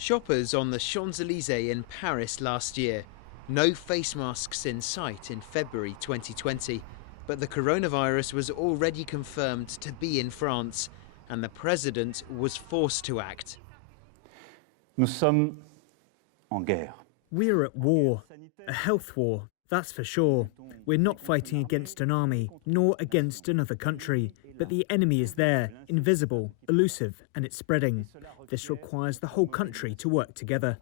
Shoppers on the Champs-Élysées in Paris last year. No face masks in sight in February 2020. But the coronavirus was already confirmed to be in France, and the president was forced to act. Nous sommes en guerre. We're at war, a health war, that's for sure. We're not fighting against an army, nor against another country, but the enemy is there, invisible, elusive, and it's spreading. This requires the whole country to work together.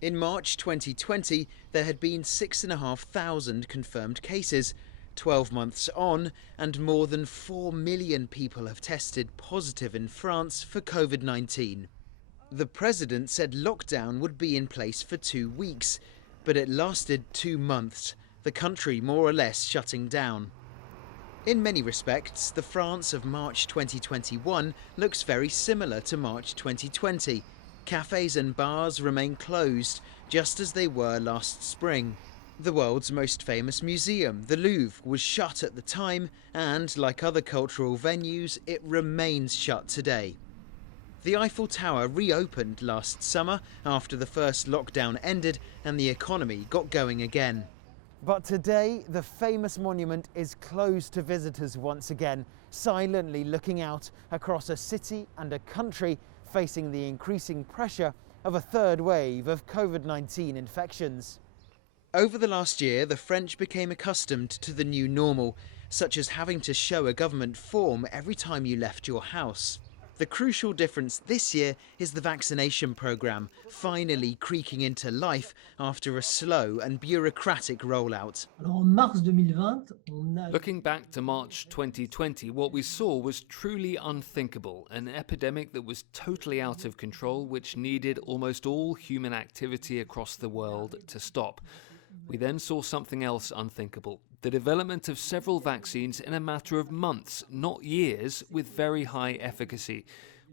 In March 2020, there had been 6,500 confirmed cases. 12 months on, and more than 4 million people have tested positive in France for COVID-19. The president said lockdown would be in place for 2 weeks, but it lasted 2 months, the country more or less shutting down. In many respects, the France of March 2021 looks very similar to March 2020. Cafes and bars remain closed, just as they were last spring. The world's most famous museum, the Louvre, was shut at the time, and like other cultural venues, it remains shut today. The Eiffel Tower reopened last summer after the first lockdown ended and the economy got going again. But today, the famous monument is closed to visitors once again, silently looking out across a city and a country facing the increasing pressure of a third wave of COVID-19 infections. Over the last year, the French became accustomed to the new normal, such as having to show a government form every time you left your house. The crucial difference this year is the vaccination programme, finally creaking into life after a slow and bureaucratic rollout. Looking back to March 2020, what we saw was truly unthinkable, an epidemic that was totally out of control, which needed almost all human activity across the world to stop. We then saw something else unthinkable, the development of several vaccines in a matter of months, not years, with very high efficacy,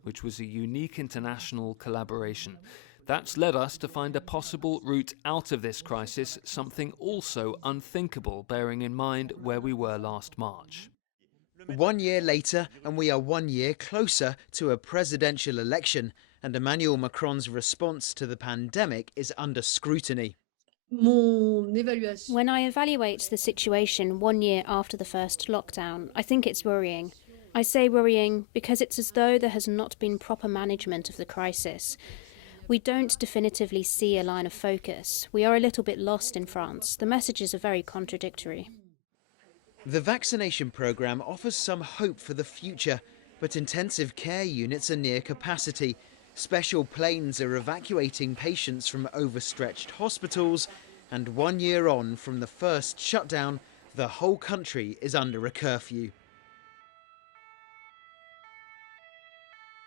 which was a unique international collaboration. That's led us to find a possible route out of this crisis, something also unthinkable, bearing in mind where we were last March. 1 year later, and we are 1 year closer to a presidential election, and Emmanuel Macron's response to the pandemic is under scrutiny. When I evaluate the situation 1 year after the first lockdown, I think it's worrying. I say worrying because it's as though there has not been proper management of the crisis. We don't definitively see a line of focus. We are a little bit lost in France. The messages are very contradictory. The vaccination programme offers some hope for the future, but intensive care units are near capacity. Special planes are evacuating patients from overstretched hospitals, and 1 year on from the first shutdown, the whole country is under a curfew.